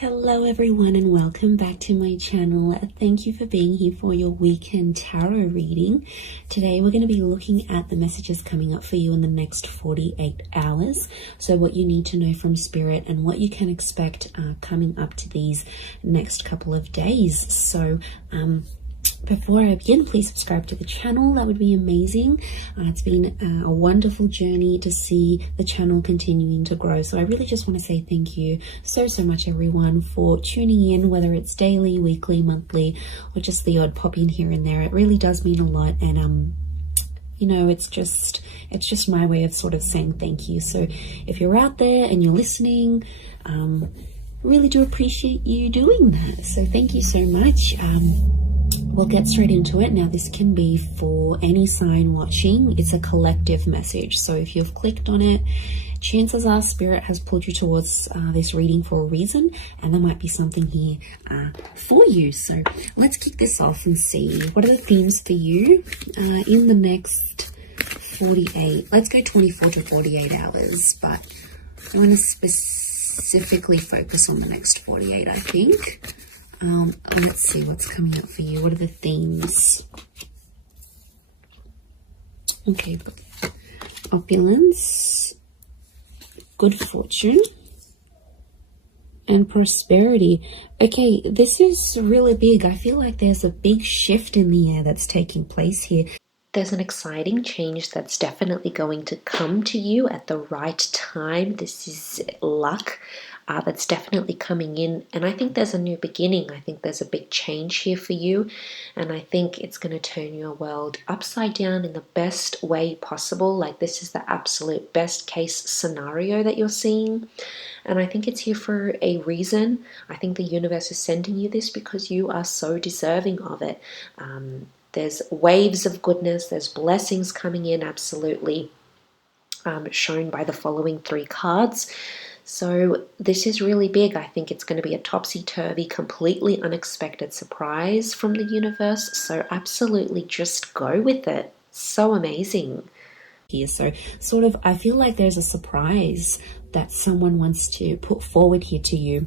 Hello everyone and welcome back to my channel. Thank you for being here for your weekend tarot reading. Today we're going to be looking at the messages coming up for you in the next 48 hours. So what you need to know from Spirit and what you can expect coming up to these next couple of days. So before I begin, please subscribe to the channel. That would be amazing. It's been a wonderful journey to see the channel continuing to grow. So I really just want to say thank you so much, everyone, for tuning in, whether it's daily, weekly, monthly, or just the odd pop in here and there. It really does mean a lot. And you know, it's just my way of sort of saying thank you. So if you're out there and you're listening, really do appreciate you doing that. So thank you so much. We'll get straight into it. Now, this can be for any sign watching. It's a collective message. So if you've clicked on it, chances are Spirit has pulled you towards this reading for a reason, and there might be something here for you. So let's kick this off and see what are the themes for you in the next 48. Let's go 24 to 48 hours, but I want to specifically focus on the next 48, I think. Let's see what's coming up for you. What are the themes? Okay, opulence, good fortune, and prosperity. Okay, this is really big. I feel like there's a big shift in the air that's taking place here. There's an exciting change that's definitely going to come to you at the right time. This is luck. That's definitely coming in, and I think there's a new beginning. I think there's a big change here for you, and I think it's going to turn your world upside down in the best way possible. Like, this is the absolute best case scenario that you're seeing, and I think it's here for a reason. I think the universe is sending you this because you are so deserving of it. There's waves of goodness, there's blessings coming in, absolutely, shown by the following three cards. So this is really big. I think it's going to be a topsy-turvy, completely unexpected surprise from the universe. So absolutely just go with it. So amazing. Here, so sort of, I feel like there's a surprise that someone wants to put forward here to you.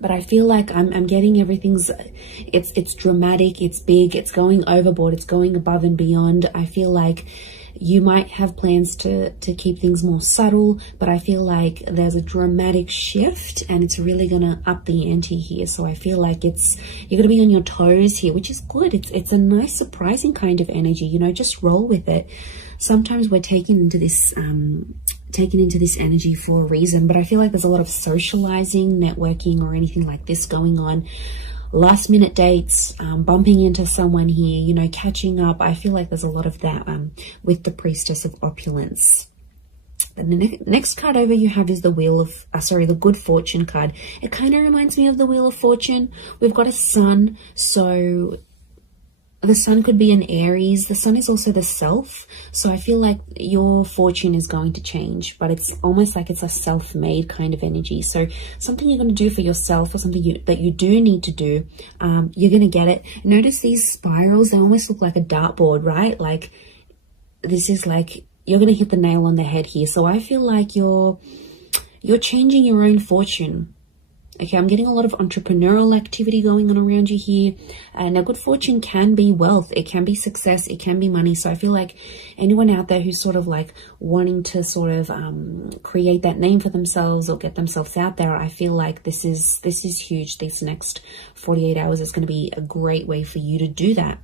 But I feel like I'm getting everything's, it's dramatic, it's big, it's going overboard, it's going above and beyond. I feel like you might have plans to keep things more subtle, but I feel like there's a dramatic shift and it's really going to up the ante here. So I feel like you're going to be on your toes here, which is good. It's a nice, surprising kind of energy, you know, just roll with it. Sometimes we're taken into this energy for a reason, but I feel like there's a lot of socializing, networking, or anything like this going on. Last minute dates, bumping into someone here, you know, catching up. I feel like there's a lot of that with the Priestess of Opulence. And the next card over you have is the Wheel of, the Good Fortune card. It kind of reminds me of the Wheel of Fortune. We've got a sun, so the sun could be an Aries. The sun is also the self. So I feel like your fortune is going to change, but it's almost like it's a self-made kind of energy. So something you're going to do for yourself, or something that you do need to do, you're going to get it. Notice these spirals, they almost look like a dartboard, right? Like, this is like, you're going to hit the nail on the head here. So I feel like you're changing your own fortune. Okay, I'm getting a lot of entrepreneurial activity going on around you here. Now, good fortune can be wealth. It can be success. It can be money. So I feel like anyone out there who's sort of like wanting to sort of create that name for themselves or get themselves out there, I feel like this is huge. These next 48 hours is going to be a great way for you to do that.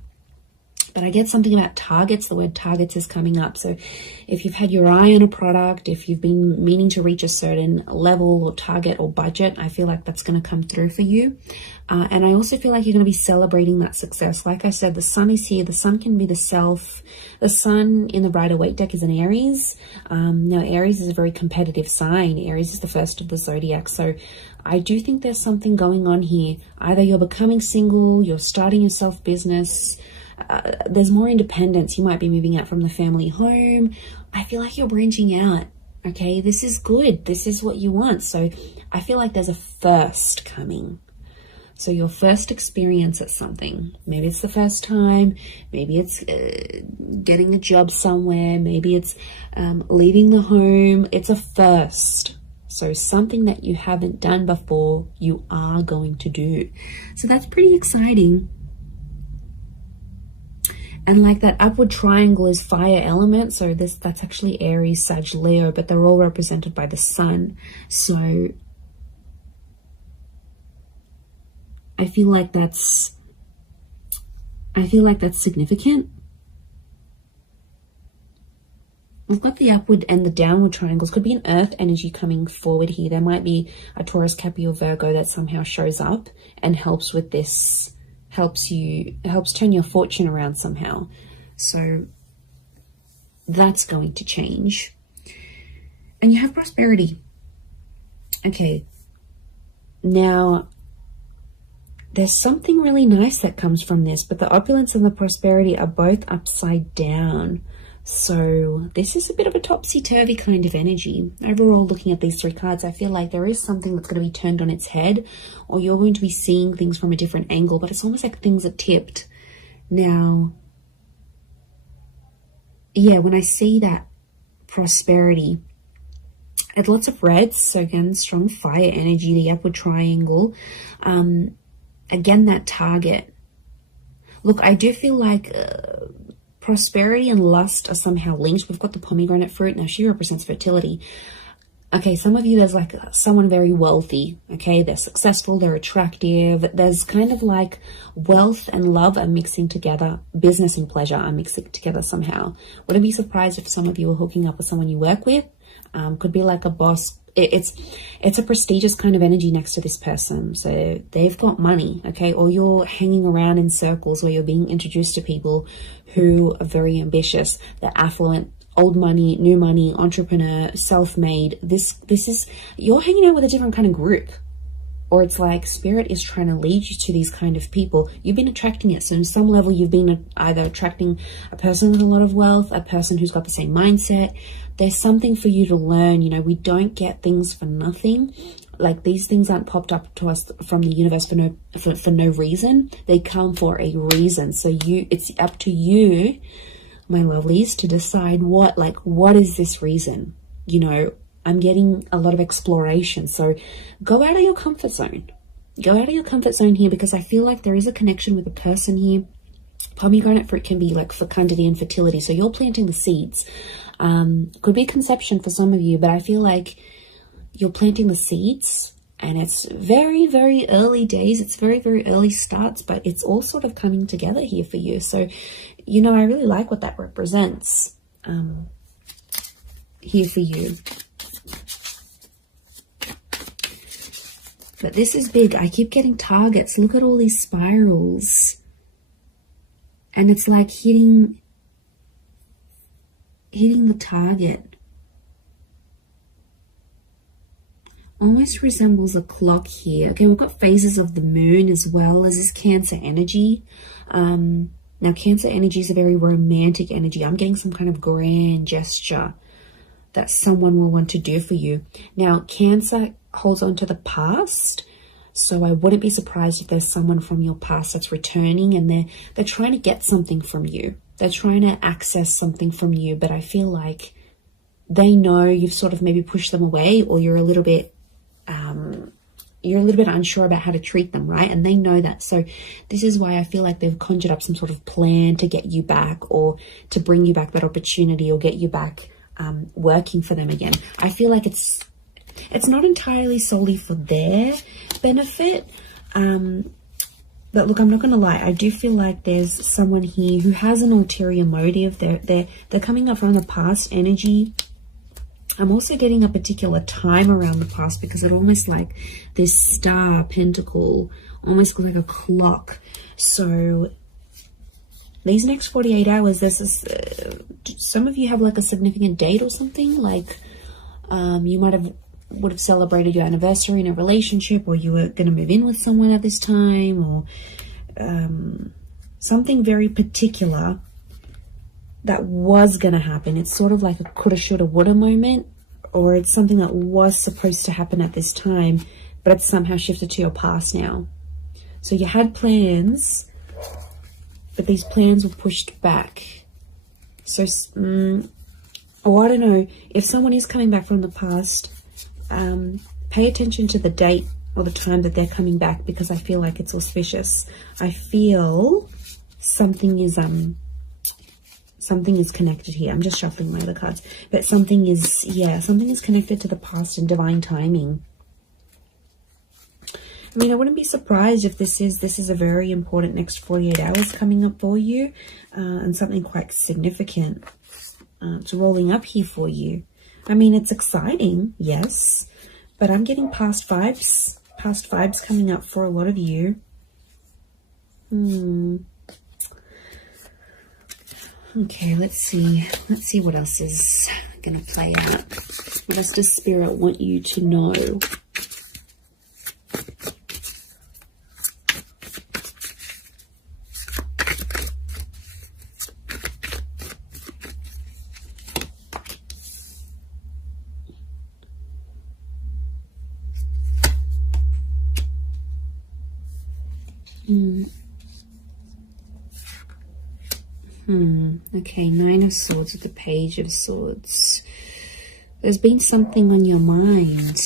But I get something about targets. The word targets is coming up. So if you've had your eye on a product, if you've been meaning to reach a certain level or target or budget, I feel like that's going to come through for you. And I also feel like you're going to be celebrating that success. Like I said, the sun is here. The sun can be the self. The sun in the Rider-Waite deck is an Aries. Now, Aries is a very competitive sign. Aries is the first of the zodiac. So I do think there's something going on here. Either you're becoming single, you're starting your self-business, there's more independence. You might be moving out from the family home. I feel like you're branching out. Okay, this is good. This is what you want. So I feel like there's a first coming. So your first experience at something, maybe it's the first time, maybe it's getting a job somewhere, maybe it's leaving the home. It's a first. So something that you haven't done before, you are going to do. So that's pretty exciting. And like that upward triangle is fire element. So that's actually Aries, Sag, Leo, but they're all represented by the sun. So I feel like that's significant. We've got the upward and the downward triangles. Could be an earth energy coming forward here. There might be a Taurus, Capricorn, Virgo that somehow shows up and helps with this, helps turn your fortune around somehow. So that's going to change. And you have prosperity. Okay. Now, there's something really nice that comes from this, but the opulence and the prosperity are both upside down. So this is a bit of a topsy-turvy kind of energy. Overall, looking at these three cards, I feel like there is something that's going to be turned on its head, or you're going to be seeing things from a different angle, but it's almost like things are tipped. Now, yeah, when I see that prosperity, it's lots of reds, so again, strong fire energy, the upward triangle. Again, that target. Look, I do feel like prosperity and lust are somehow linked. We've got the pomegranate fruit. Now, she represents fertility. Okay, some of you, there's like someone very wealthy. Okay, they're successful, they're attractive. There's kind of like wealth and love are mixing together. Business and pleasure are mixing together somehow. Wouldn't be surprised if some of you are hooking up with someone you work with. Could be like a boss. It's a prestigious kind of energy next to this person. So they've got money, okay? Or you're hanging around in circles where you're being introduced to people who are very ambitious. They're affluent, old money, new money, entrepreneur, self-made. This is, you're hanging out with a different kind of group. Or it's like spirit is trying to lead you to these kind of people. You've been attracting it. So on some level, you've been either attracting a person with a lot of wealth, a person who's got the same mindset. There's something for you to learn. You know, we don't get things for nothing. Like, these things aren't popped up to us from the universe for no reason. They come for a reason. So it's up to you, my lovelies, to decide what is this reason? You know, I'm getting a lot of exploration. So go out of your comfort zone. Go out of your comfort zone here, because I feel like there is a connection with a person here. Pomegranate fruit can be like fecundity and fertility. So you're planting the seeds. Could be conception for some of you, but I feel like you're planting the seeds, and it's very, very early days. It's very, very early starts, but it's all sort of coming together here for you. So, you know, I really like what that represents here for you. But this is big. I keep getting targets. Look at all these spirals. And it's like hitting the target. Almost resembles a clock here. Okay, we've got phases of the moon as well as this Cancer energy. Now, Cancer energy is a very romantic energy. I'm getting some kind of grand gesture that someone will want to do for you. Now, Cancer holds on to the past. So I wouldn't be surprised if there's someone from your past that's returning, and they're trying to get something from you. They're trying to access something from you, but I feel like they know you've sort of maybe pushed them away, or you're a little bit unsure about how to treat them, right? And they know that. So this is why I feel like they've conjured up some sort of plan to get you back, or to bring you back that opportunity, or get you back working for them again. I feel like it's not entirely solely for their benefit. But look, I'm not going to lie. I do feel like there's someone here who has an ulterior motive. They're coming up from the past energy. I'm also getting a particular time around the past, because it almost like this star pentacle almost looks like a clock. So these next 48 hours, there's this, some of you have like a significant date or something. Like you would have celebrated your anniversary in a relationship, or you were going to move in with someone at this time, or something very particular that was going to happen. It's sort of like a coulda, shoulda, woulda moment, or it's something that was supposed to happen at this time, but it's somehow shifted to your past now. So you had plans, but these plans were pushed back. So, I don't know, if someone is coming back from the past, Pay attention to the date or the time that they're coming back, because I feel like it's auspicious. I feel something is connected here. I'm just shuffling my other cards, but something is connected to the past and divine timing. I mean, I wouldn't be surprised if this is a very important next 48 hours coming up for you, and something quite significant it's rolling up here for you. I mean, it's exciting, yes, but I'm getting past vibes coming up for a lot of you. Okay, let's see what else is going to play out. What else does Spirit want you to know? Okay, Nine of Swords with the Page of Swords. There's been something on your mind,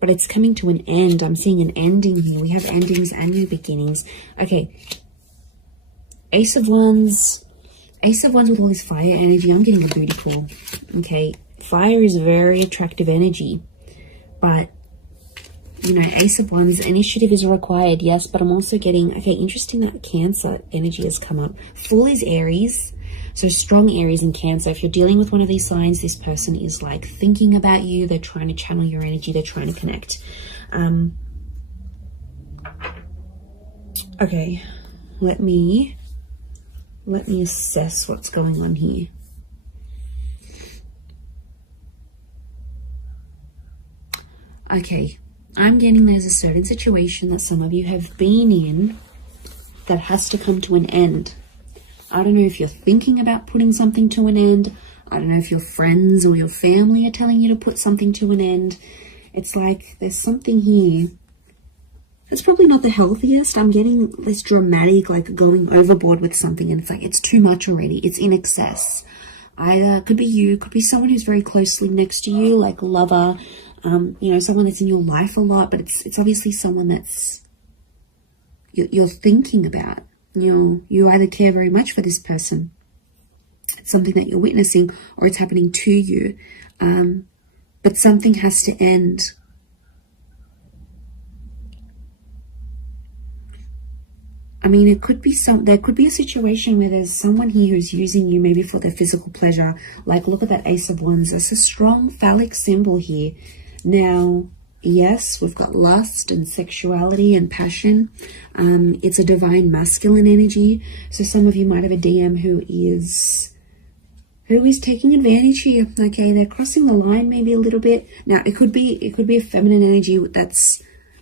but it's coming to an end. I'm seeing an ending here. We have endings and new beginnings. Okay, Ace of Wands with all this fire energy. I'm getting a booty call. Okay, fire is very attractive energy, but you know, Ace of Wands, initiative is required, yes, but I'm also getting, okay, interesting that Cancer energy has come up. Fool is Aries, so strong Aries and Cancer. If you're dealing with one of these signs, this person is like thinking about you. They're trying to channel your energy. They're trying to connect. Okay, let me assess what's going on here. Okay. I'm getting there's a certain situation that some of you have been in that has to come to an end. I don't know if you're thinking about putting something to an end. I don't know if your friends or your family are telling you to put something to an end. It's like there's something here. It's probably not the healthiest. I'm getting this dramatic, like going overboard with something, and it's like it's too much already. It's in excess. Either could be you, could be someone who's very closely next to you, like a lover, you know, someone that's in your life a lot, but it's obviously someone that's you're thinking about. You either care very much for this person, it's something that you're witnessing, or it's happening to you, but something has to end. I mean, it could be there could be a situation where there's someone here who's using you maybe for their physical pleasure. Like, look at that Ace of Wands. That's a strong phallic symbol here. Now, yes, we've got lust and sexuality and passion. It's a divine masculine energy. So some of you might have a DM who is taking advantage here. Okay, they're crossing the line maybe a little bit. Now, it could be a feminine energy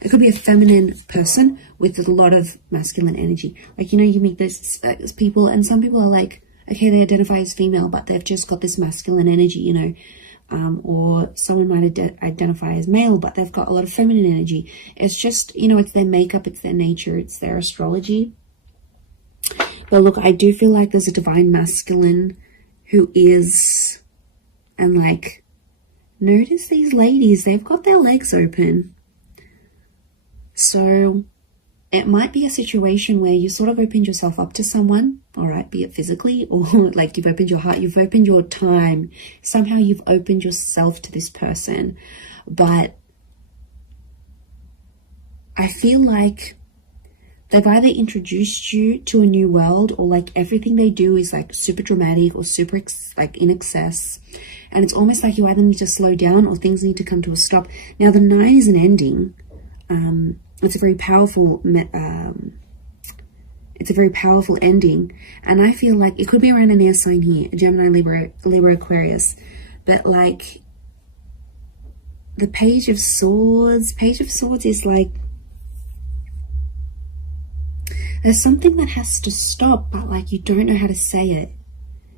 it could be a feminine person with a lot of masculine energy. Like, you know, you meet those people, and some people are like, okay, they identify as female, but they've just got this masculine energy, you know. Or someone might identify as male, but they've got a lot of feminine energy. It's just, you know, it's their makeup, it's their nature, it's their astrology. But look, I do feel like there's a divine masculine who is, and like, notice these ladies, they've got their legs open. So it might be a situation where you sort of opened yourself up to someone, all right, be it physically or like you've opened your heart, you've opened your time. Somehow you've opened yourself to this person. But I feel like they've either introduced you to a new world, or like everything they do is like super dramatic or super like in excess. And it's almost like you either need to slow down or things need to come to a stop. Now, the 9 is an ending. It's a very powerful ending, and I feel like it could be around an air sign here, Gemini, Libra, Aquarius, but like the Page of Swords is like there's something that has to stop, but like you don't know how to say it.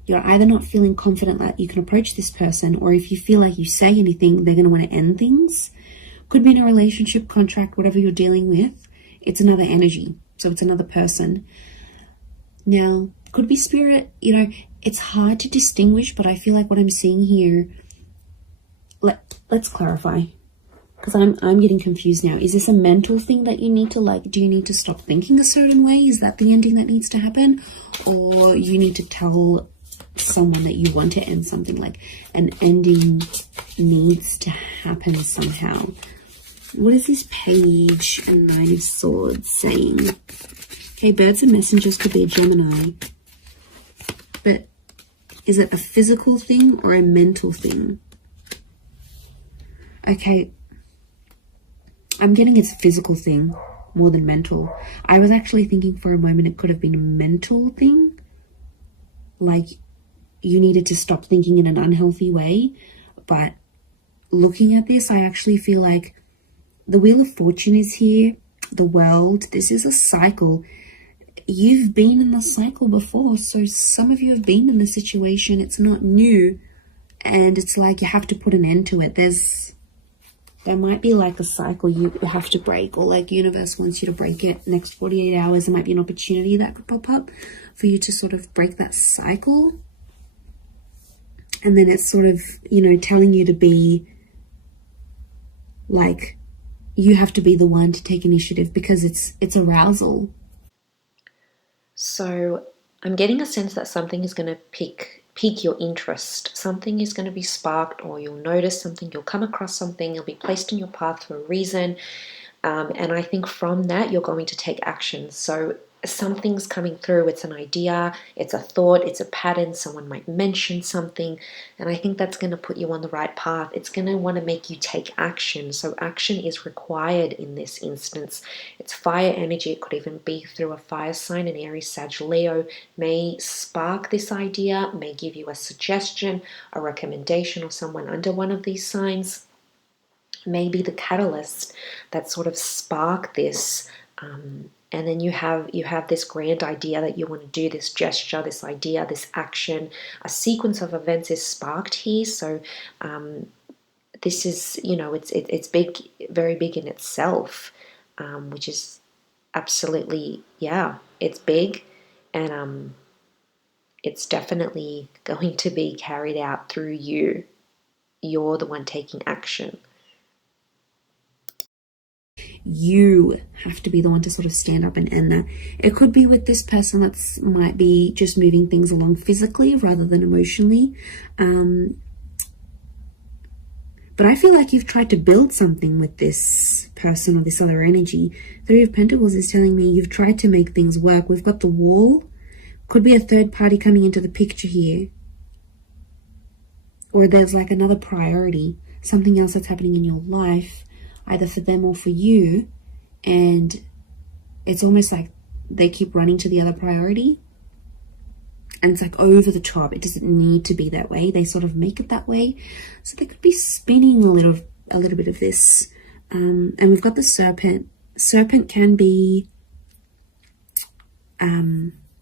You're either not feeling confident that you can approach this person, or if you feel like you say anything, they're going to want to end things. Could be in a relationship, contract, whatever you're dealing with. It's another energy. So it's another person. Now, could be spirit. You know, it's hard to distinguish, but I feel like what I'm seeing here, let's clarify, because I'm getting confused now. Is this a mental thing that you need to, like, do you need to stop thinking a certain way? Is that the ending that needs to happen? Or you need to tell someone that you want to end something, like an ending needs to happen somehow? What is this page and Nine of Swords saying? Okay, birds and messengers could be a Gemini. But is it a physical thing or a mental thing? Okay, I'm getting it's a physical thing more than mental. I was actually thinking for a moment it could have been a mental thing. Like you needed to stop thinking in an unhealthy way. But looking at this, I actually feel like the Wheel of Fortune is here. The World. This is a cycle. You've been in the cycle before. So some of you have been in the situation. It's not new. And it's like you have to put an end to it. There might be like a cycle you have to break, or like universe wants you to break it next 48 hours. There might be an opportunity that could pop up for you to sort of break that cycle. And then it's sort of, you know, telling you to be like, you have to be the one to take initiative because it's arousal. So I'm getting a sense that something is going to pique your interest. Something is going to be sparked, or you'll notice something, you'll come across something, you'll be placed in your path for a reason. And I think from that, you're going to take action. So something's coming through. It's an idea, it's a thought, it's a pattern. Someone might mention something. And I think that's going to put you on the right path. It's going to want to make you take action. So action is required in this instance. It's fire energy. It could even be through a fire sign. An Aries, Sag, Leo may spark this idea, may give you a suggestion, a recommendation, or someone under one of these signs may be the catalyst that sort of spark this. And then you have this grand idea that you want to do, this gesture, this idea, this action. A sequence of events is sparked here. So this is, you know, it's big, very big in itself, which is absolutely, yeah, it's big. And it's definitely going to be carried out through you. You're the one taking action. You have to be the one to sort of stand up and end that. It could be with this person that might be just moving things along physically rather than emotionally. But I feel like you've tried to build something with this person or this other energy. Three of Pentacles is telling me you've tried to make things work. We've got the Wall. Could be a third party coming into the picture here. Or there's like another priority, something else that's happening in your life, either for them or for you, and it's almost like they keep running to the other priority, and it's like over the top. It doesn't need to be that way. They sort of make it that way, so they could be spinning a little bit of this. And we've got the Serpent. Serpent can be,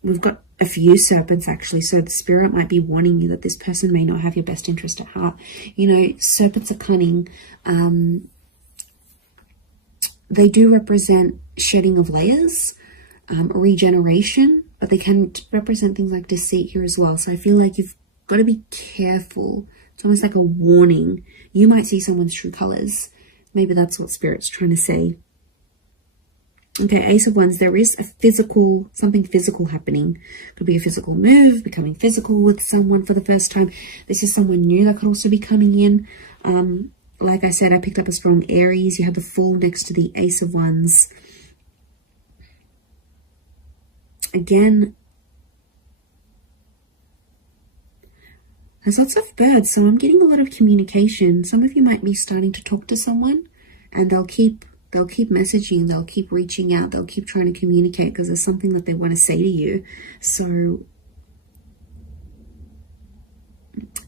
we've got a few serpents actually, so the spirit might be warning you that this person may not have your best interest at heart. You know, serpents are cunning. They do represent shedding of layers, regeneration, but they can represent things like deceit here as well. So I feel like you've got to be careful. It's almost like a warning. You might see someone's true colors. Maybe that's what Spirit's trying to say. Okay, Ace of Wands, there is a something physical happening. Could be a physical move, becoming physical with someone for the first time. This is someone new that could also be coming in. Like I said, I picked up a strong Aries. You have the Fool next to the Ace of Wands. Again, there's lots of birds, so I'm getting a lot of communication. Some of you might be starting to talk to someone, and they'll keep messaging, they'll keep reaching out, they'll keep trying to communicate because there's something that they want to say to you. So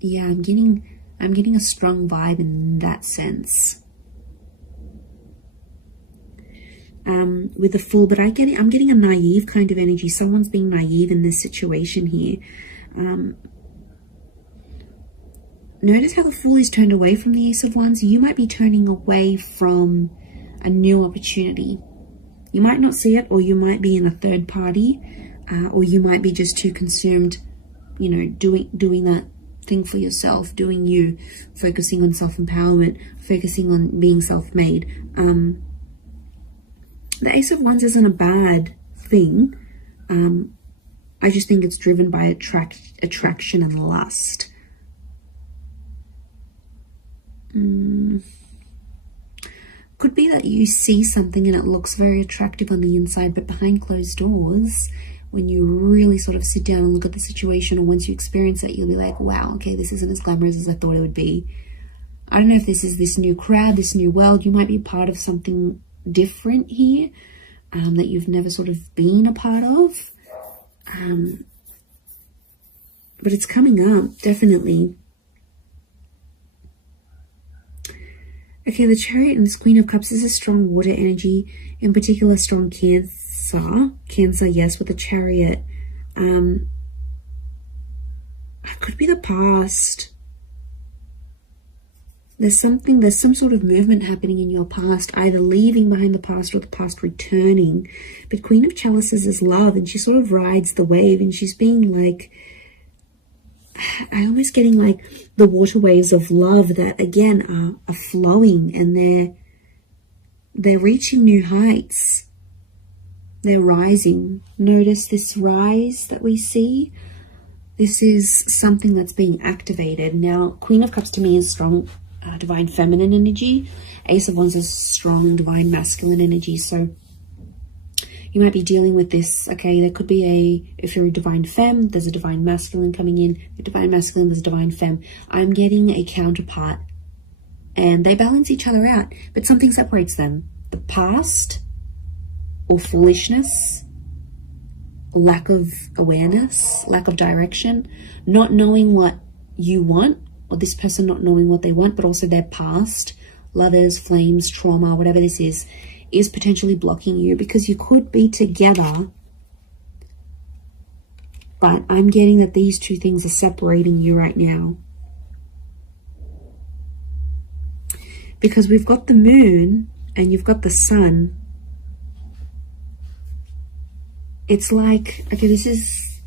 yeah, I'm getting a strong vibe in that sense. With the Fool, but I'm getting a naive kind of energy. Someone's being naive in this situation here. Notice how the Fool is turned away from the Ace of Wands. You might be turning away from a new opportunity. You might not see it, or you might be in a third party, or you might be just too consumed, you know, doing that thing for yourself, doing you, focusing on self-empowerment, focusing on being self-made. The Ace of Wands isn't a bad thing. I just think it's driven by attraction and lust. Could be that you see something and it looks very attractive on the inside, but behind closed doors, when you really sort of sit down and look at the situation, or once you experience it, you'll be like, wow, okay, this isn't as glamorous as I thought it would be. I don't know if this is this new crowd, this new world. You might be part of something different here that you've never sort of been a part of. But it's coming up, definitely. Okay, the Chariot and this Queen of Cups is a strong water energy, in particular strong Cancer, yes, with the Chariot. It could be the past. There's some sort of movement happening in your past, either leaving behind the past or the past returning. But Queen of Chalices is love, and she sort of rides the wave, and she's being like, I'm almost getting like the water waves of love that again are flowing, and they're reaching new heights. They're rising. Notice this rise that we see. This is something that's being activated. Now, Queen of Cups to me is strong divine feminine energy. Ace of Wands is strong divine masculine energy. So you might be dealing with this. Okay, there could be if you're a divine femme, there's a divine masculine coming in. A divine masculine, there's a divine femme. I'm getting a counterpart, and they balance each other out, but something separates them. The past, or foolishness, lack of awareness, lack of direction, not knowing what you want, or this person not knowing what they want, but also their past, lovers, flames, trauma, whatever this is potentially blocking you, because you could be together, but I'm getting that these two things are separating you right now. Because we've got the moon and you've got the sun. It's like, okay, this is,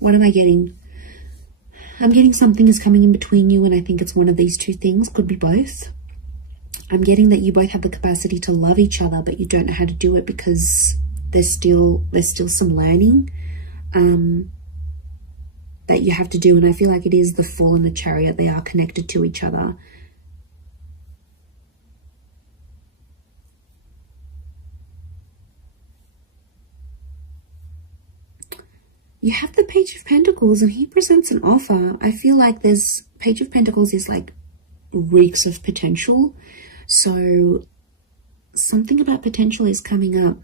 what am I getting? I'm getting something is coming in between you, and I think it's one of these two things, could be both. I'm getting that you both have the capacity to love each other, but you don't know how to do it because there's still some learning that you have to do. And I feel like it is the Fool and the Chariot. They are connected to each other. You have the Page of Pentacles, and he presents an offer. I feel like there's Page of Pentacles is like reeks of potential. So something about potential is coming up.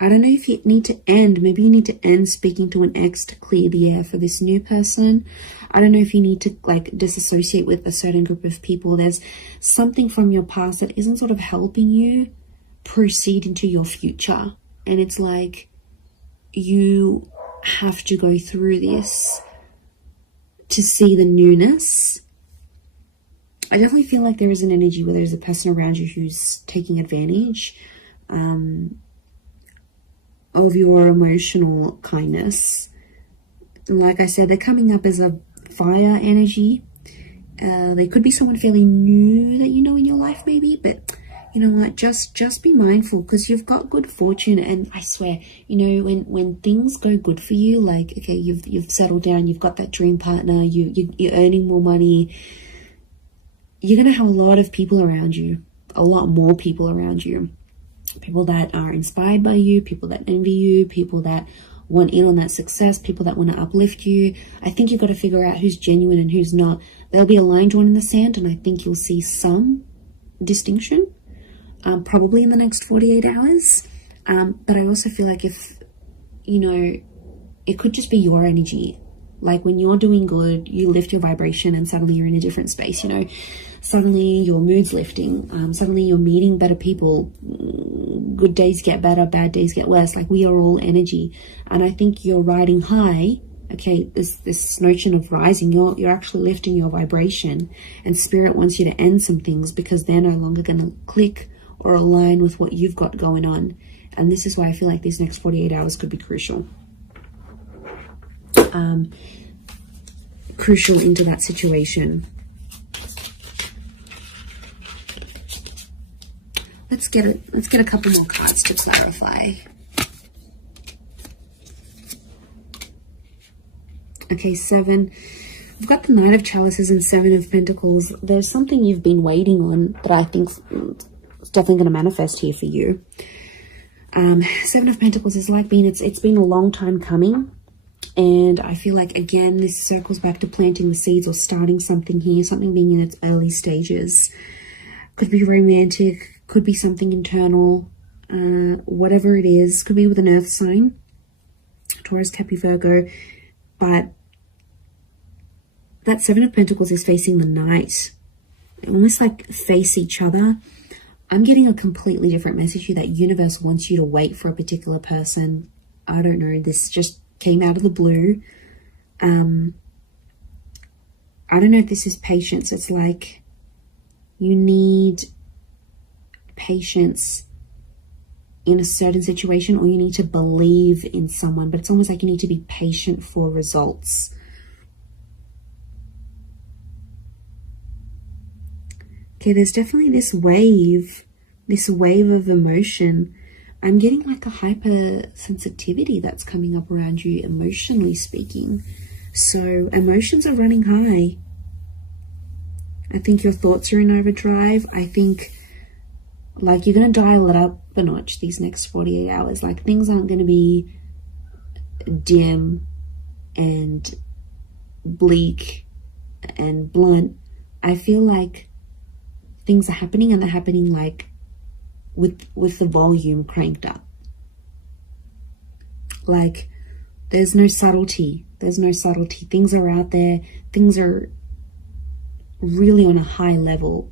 I don't know if you need to end. Maybe you need to end speaking to an ex to clear the air for this new person. I don't know if you need to like disassociate with a certain group of people. There's something from your past that isn't sort of helping you proceed into your future. And it's like you have to go through this to see the newness. I definitely feel like there is an energy where there's a person around you who's taking advantage of your emotional kindness. Like I said, they're coming up as a fire energy. They could be someone fairly new that you know in your life maybe, but you know what, just be mindful, because you've got good fortune. And I swear, you know, when things go good for you, like, okay, you've settled down, you've got that dream partner, you're earning more money, you're going to have a lot of people around you, a lot more people around you, people that are inspired by you, people that envy you, people that want in on that success, people that want to uplift you. I think you've got to figure out who's genuine and who's not. There'll be a line drawn in the sand, and I think you'll see some distinction, probably in the next 48 hours. But I also feel like if, you know, it could just be your energy. Like when you're doing good, you lift your vibration and suddenly you're in a different space, you know. Suddenly your mood's lifting. Suddenly you're meeting better people. Good days get better, bad days get worse. Like we are all energy. And I think you're riding high. Okay, this notion of rising, you're actually lifting your vibration. And Spirit wants you to end some things because they're no longer going to click or align with what you've got going on. And this is why I feel like these next 48 hours could be crucial. crucial into that situation. Let's get a couple more cards to clarify. Okay, 7. We've got the Knight of Chalices and 7 of Pentacles. There's something you've been waiting on that I think is definitely going to manifest here for you. 7 of Pentacles is like it's been a long time coming. And I feel like, again, this circles back to planting the seeds or starting something here, something being in its early stages. Could be romantic, could be something internal, whatever it is. Could be with an earth sign, Taurus, Capricorn, Virgo. But that 7 of Pentacles is facing the Knight. Almost like face each other. I'm getting a completely different message here, that universe wants you to wait for a particular person. I don't know, this just came out of the blue. I don't know if this is patience. It's like you need patience in a certain situation, or you need to believe in someone, but it's almost like you need to be patient for results. Okay, there's definitely this wave of emotion. I'm getting like a hypersensitivity that's coming up around you, emotionally speaking. So emotions are running high. I think your thoughts are in overdrive. I think like you're going to dial it up a notch these next 48 hours. Like things aren't going to be dim and bleak and blunt. I feel like things are happening, and they're happening like with the volume cranked up. Like there's no subtlety. Things are out there. Things are really on a high level.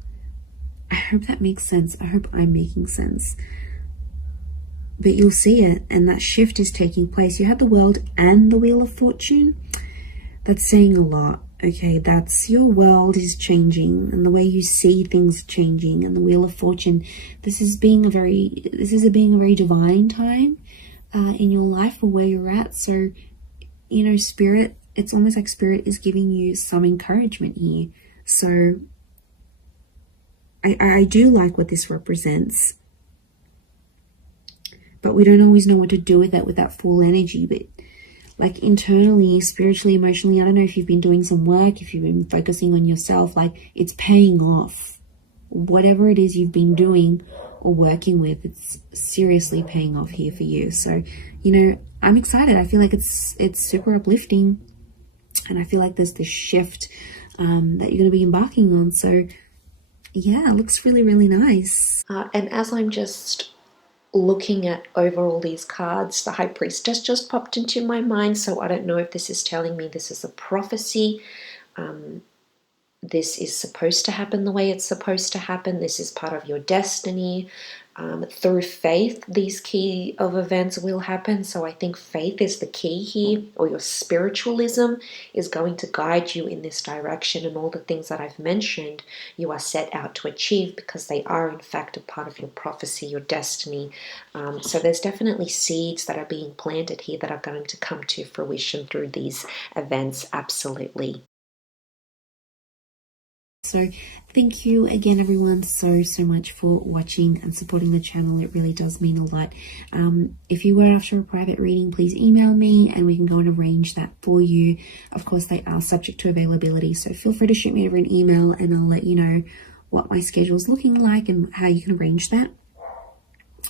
I hope that makes sense. I hope I'm making sense. But you'll see it, and that shift is taking place. You have the World and the Wheel of Fortune. That's saying a lot. Okay, that's your world is changing, and the way you see things changing, and the Wheel of Fortune. This is being a very divine time in your life, or where you're at. So, you know, Spirit, it's almost like Spirit is giving you some encouragement here. So I do like what this represents, but we don't always know what to do with it, with that full energy. But like internally, spiritually, emotionally, I don't know if you've been doing some work, if you've been focusing on yourself, like it's paying off. Whatever it is you've been doing or working with, it's seriously paying off here for you. So, you know, I'm excited. I feel like it's super uplifting, and I feel like there's this shift that you're going to be embarking on. So yeah, it looks really, really nice. And as I'm just looking at over all these cards, the High Priestess just popped into my mind. So I don't know if this is telling me this is a prophecy. This is supposed to happen the way it's supposed to happen. This is part of your destiny. Through faith, these key of events will happen. So I think faith is the key here, or your spiritualism is going to guide you in this direction. And all the things that I've mentioned, you are set out to achieve, because they are in fact a part of your prophecy, your destiny. So there's definitely seeds that are being planted here that are going to come to fruition through these events. Absolutely. So thank you again, everyone, so much for watching and supporting the channel. It really does mean a lot. If you were after a private reading, please email me and we can go and arrange that for you. Of course, they are subject to availability, so feel free to shoot me over an email and I'll let you know what my schedule is looking like and how you can arrange that.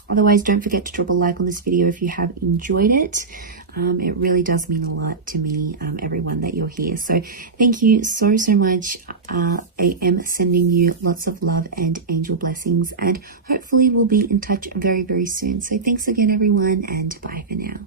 Otherwise, don't forget to drop a like on this video if you have enjoyed it. It really does mean a lot to me, everyone, that you're here. So thank you so much. I am sending you lots of love and angel blessings, and hopefully we'll be in touch very, very soon. So thanks again, everyone, and bye for now.